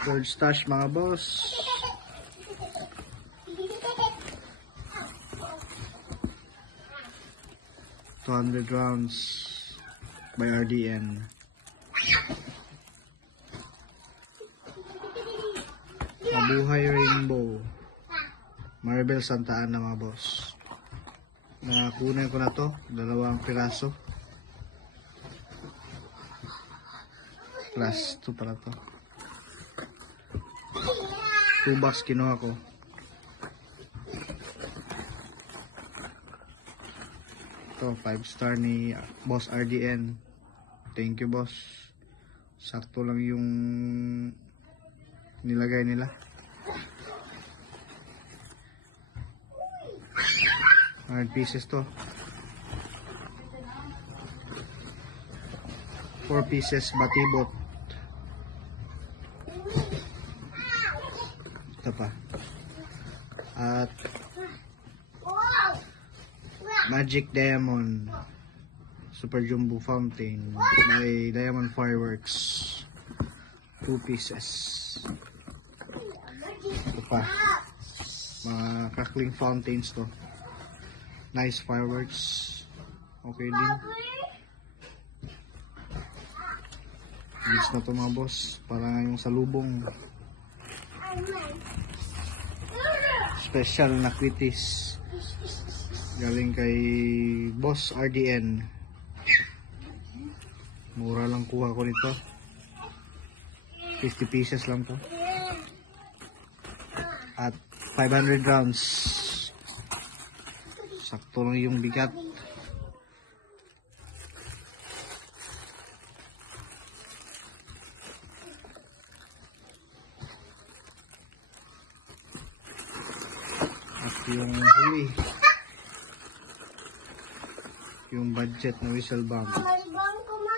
Gold stash mga boss. $200 by RDN. Mabuhay Rainbow. Maribel Santa Ana mga boss. Nakunin ko na to, 2 piraso. Plus 2 para to. 2 box kinuha ko. Ito 5-star ni Boss RDN. Thank you boss. Sakto lang yung nilagay nila. $100 to. 4 pieces batibot. Ito pa. At Magic Diamond Super Jumbo Fountain by Diamond Fireworks. 2 pieces. Ito pa. Mga crackling fountains to. Nice fireworks. Okay din. Bilis na to mga boss. Para yung salubong. Special na quitis. Galing kay Boss RDN. Mura lang kuha ko nito. 50 pieces lang to. At 500 rounds. Sakto lang yung bigat. At yung huli. Yung budget na whistle bomb. May bang ko ma.